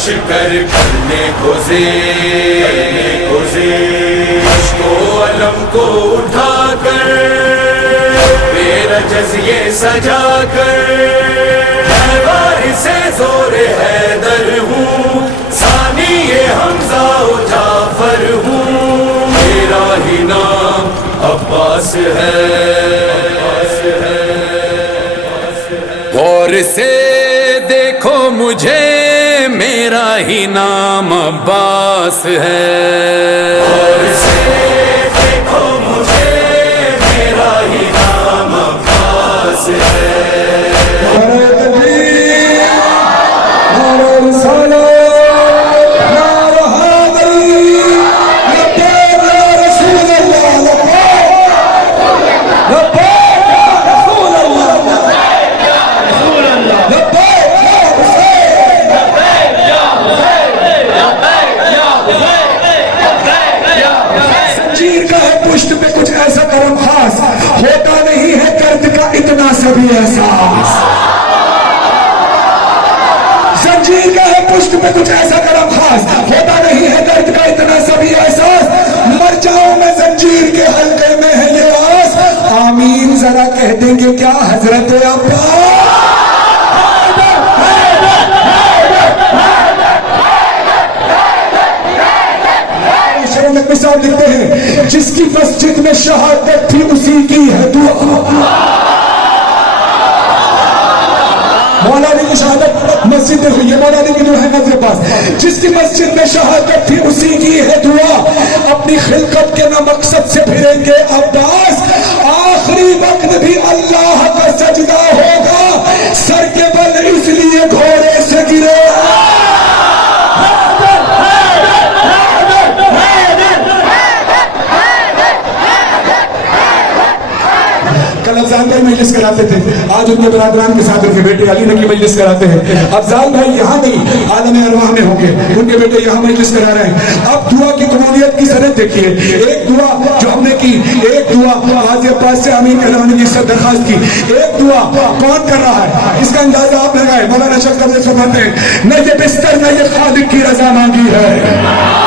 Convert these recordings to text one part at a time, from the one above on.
کر کرنے کو عشق و علم کو اٹھا کر میرا جزیے سجا کر وارث زور حیدر ہوں ثانی حمزہ و جعفر ہوں میرا ہی نام عباس ہے غور سے دیکھو مجھے میرا ہی نام عباس ہے غور سے دیکھو مجھے میرا ہی نام عباس ہے ہوتا نہیں ہے درد کا اتنا سبھی احساس زنجیر کا ہے پشت پہ کچھ ایسا کرم خاص ہوتا نہیں ہے درد کا اتنا سبھی احساس مر جاؤں میں زنجیر کے حلقے میں ہے یہ آس آمین ذرا کہہ دیں گے کیا حضرت عباس میں مثال لکھتے ہیں جس کی مسجد میں شہادت تھی اسی کی ہے دعا مولانا کی شہادت مسجد میں ہوئی ہے مولانا کی دعا ہے نظر پاس جس کی مسجد میں شہادت تھی اسی کی ہے دعا اپنی خلقت کے نہ مقصد سے پھریں گے عباس آخری وقت بھی اللہ کا سجدہ ہوگا سر کے بل اس لیے گھوڑے سے گرے افضال بھائی مجلس کراتے تھے آج ان کے برادران کے ساتھ ان کے بیٹے علی نکی مجلس کراتے ہیں افضال بھائی یہاں نہیں عالم ارواح میں ہوں گے ان کے بیٹے یہاں مجلس کرا رہے ہیں اب دعا کی قبولیت کی سند دیکھیے ایک دعا جو ہم نے کی ایک دعا حاجی عباس سے امین کہلانے کی سب درخواست کی ایک دعا کون کر رہا ہے اس کا اندازہ آپ لگائے مولانا شکر سے فرماتے ہیں نہ یہ بستر نہ یہ خالق کی رضا مانگی ہے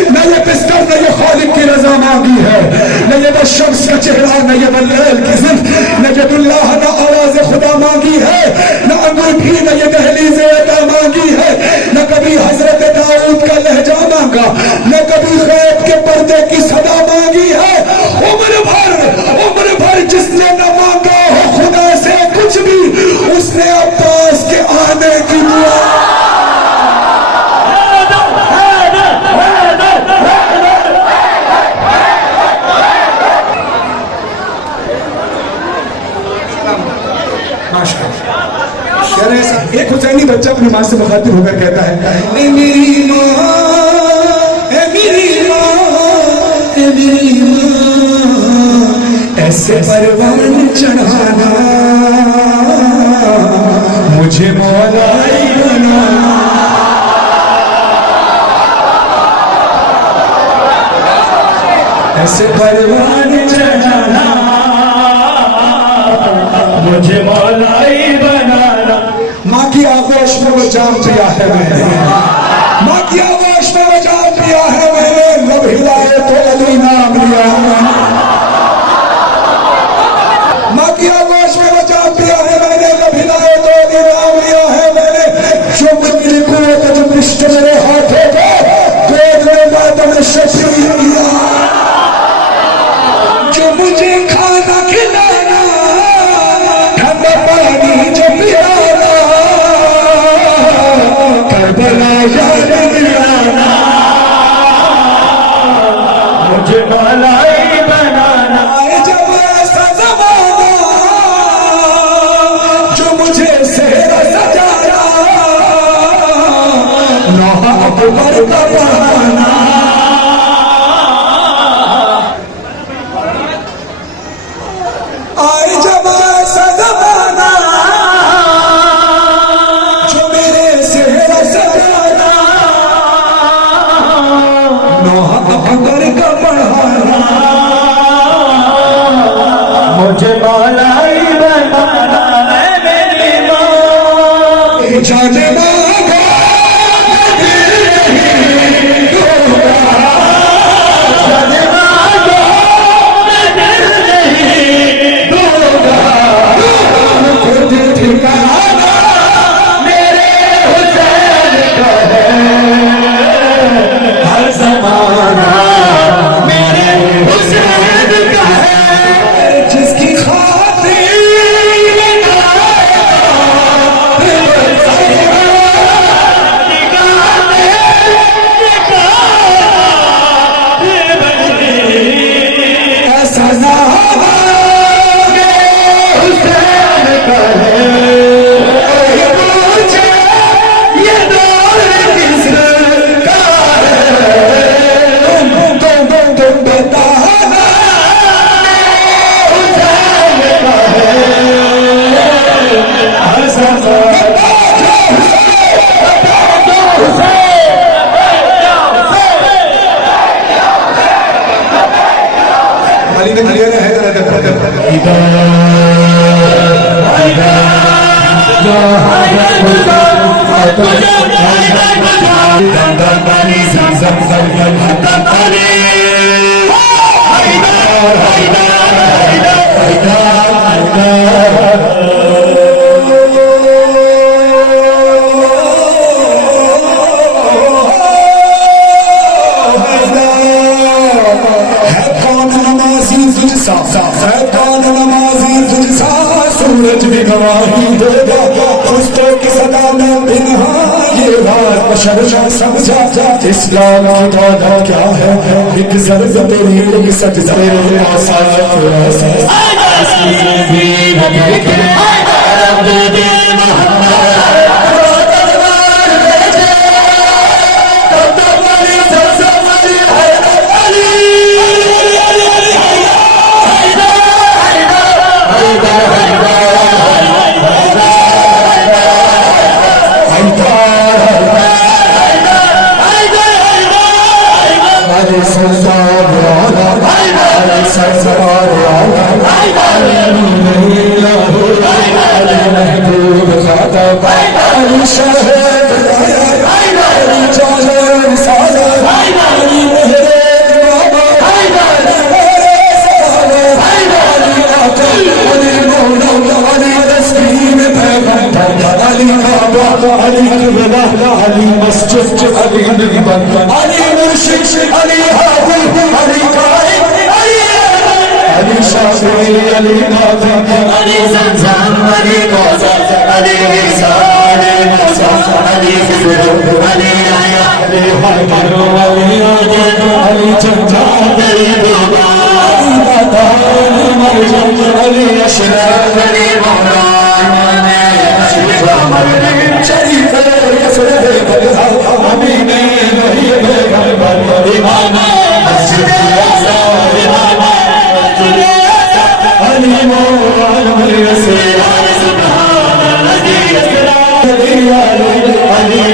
نہ یہ بستر نہ یہ خالق کی رضا مانگی ہے نہ یہ بس شمس کا چہرہ نہ یہ بلیل کی زلف نہ یہ اللہ نہ آواز خدا مانگی ہے نہ انگوٹھی نہ یہ دہلیز ادا مانگی ہے نہ کبھی حضرت داؤد کا لہجہ مانگا نہ کبھی غیب کے پردے کی صدا مانگی ہے عمر بھر جس نے نہ مانگا ہو خدا سے کچھ بھی اس نے عباس کے آنے کی دعا ایک حسینی بچہ اپنی ماں سے مخاطب ہو کر کہتا ہے اے میری ماں اے میری ماں اے میری ماں ایسے پروان چڑھانا مجھے مولائی بنانا ایسے پروان چڑھانا مجھے مولائی بنانا ماں کی آغوش میں وہ جان پیا ہے میں نے ماں کی آغوش میں وہ جان پیا ہے میں نے لب ہلائے تو علی نام لیا ماں کی آغوش میں وہ جان پیا ہے میں نے لب ہلائے تو علی نام لیا ہے میں نے جو میری قوت جو پشت میرے ہاتھوں کو گود میں ماتم شفیع کیا جو مجھے کھانا کھلانا ٹھنڈا پانی جو پیانا کربلا یاد دلانا مجھے مولائی بنانا جب ایسا زمانہ جو مجھے سہرا سجایا نوحہ اکبر کا بہانا آئے جب ایسا زمانہ جو میرے سہرا سجایا نوحہ اکبر کا بہانا مجھے مولائی بنانا میری ماں جانے مانگا علی نے کلیئر ہے سورج بھی گواہی دے گا خستوں کی صدا میں بنہا یہ بات بشرشا سمجھا اسلام کی دادا کیا ہے ایک ضرب تیری ایک سجدہ تیرے آسان علی مسجد علی نبی علی مرشد علی حاضر علی قائد علی شافعی علی ناظر علی زمزم علی کوثر علی عیسی علی موسی علی خضر علی یحیی علی حیدر علی عاجل علی جنات علی بابا علی دادا علی مرجان علی اشرف علی مولانا شریف امین امام مسجد علی مولانا علی رسول سبحان علی علی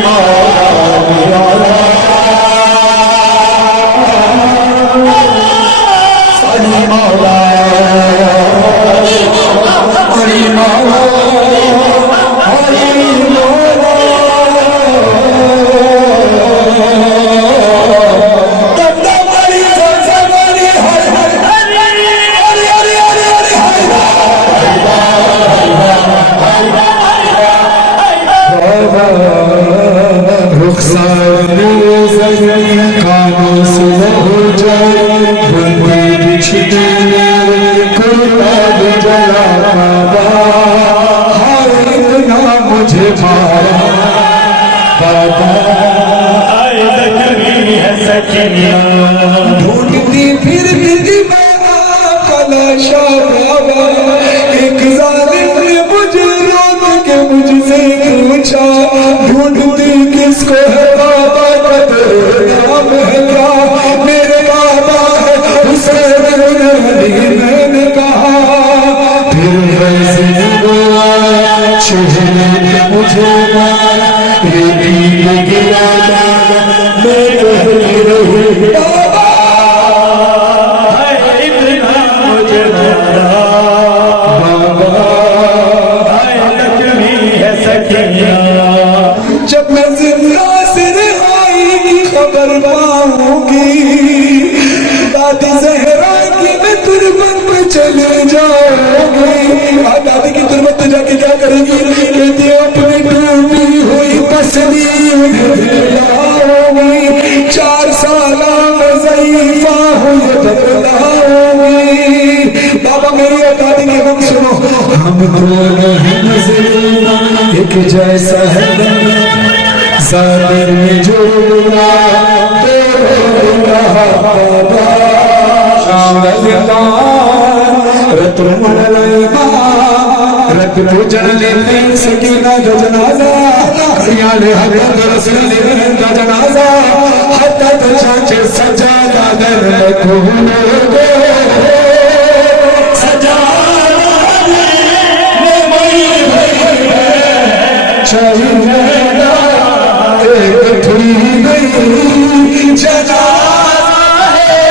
ڈھونڈتی پھر بھی دیوانہ کلاشا بابا ایک ظالم نے مجھے روک کے مجھ سے پوچھا ڈھونڈتی کس کو ہے بابا قدر نام ہے کیا میرے بابا ہے حسین بن علی میں نے کہا پھر ویسے ہوا چہرے نے مجھے یہ دین گرا میں کہتی رہی بابا اتنا مجھے بڑا بابا لکھنی ہے سکینہ جب میں زندہ سے رہائی کی خبر پاؤں گی دادی زہرا کی میں تربت پہ چلے جاؤں گی دادی کی تربت پہ جا کے کیا کریں گی کہتی اپنی ڈوبی ہوئی پسلی 4 سالہ میں ضعیفہ ہوں یہ بدلاؤں گی بابا میری اور دادی کی غم سنو ہم دونوں ہیں نظر ایک جیسا ہے ظاہر میں جو بلا بابا رتر منلائیما رتر جنلی سکینہ جو جنازہ کریانے حضرت رسول دا جنازہ حضرت چاچے سجادہ در کھولے گے سجادہ میں مئی چاہیے گا ایک تھوڑی گئی جنازہ ہے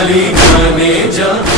علی گانے جا